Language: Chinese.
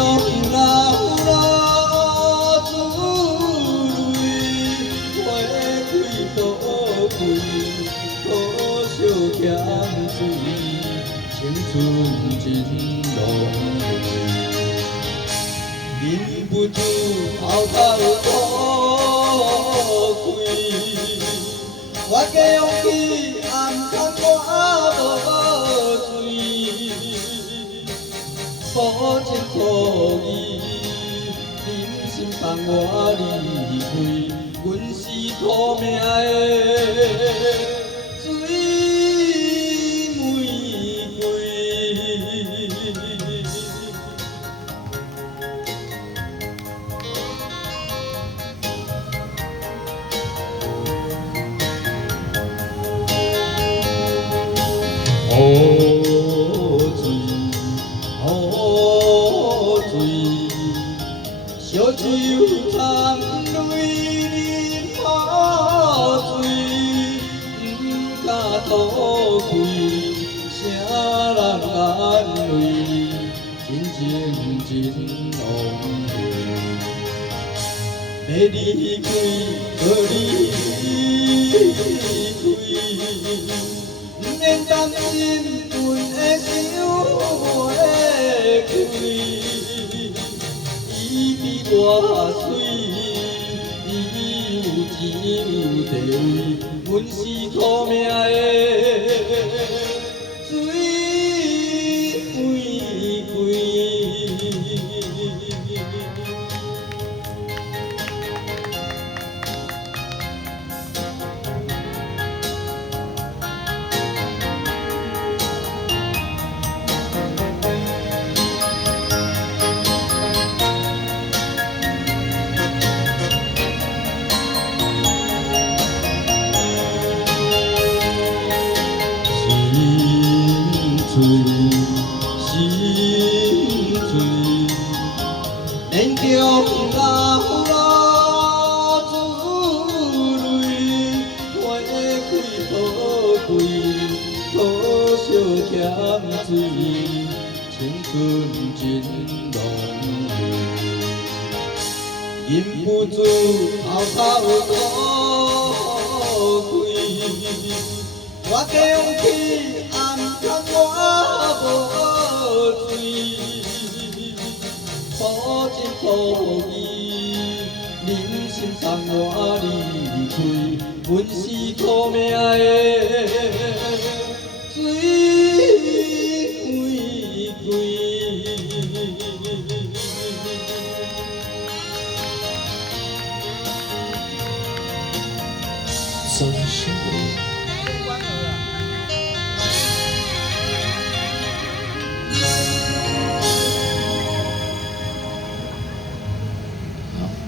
流落珠泪，花开都开，可惜欠水，青春真浪费。忍不住偷吐开，我的勇气暗藏我无罪。保证可以，忍心放我离开，阮是苦命的水玫瑰。雨水，雨水，烧酒掺泪淋雨水，不敢吐开，啥人眼泪，真情真浪费。要离开，要离开。免担心，阮的心会开。伊比我水，伊有钱有地位，阮是苦命的水玫瑰。心醉，连着流落珠泪，花开都开，可惜欠水，青春真浪费。忍不住偷吐开，我的勇气暗藏我无罪，保证可以，忍心送我离开，阮是苦命的水玫瑰。伤心。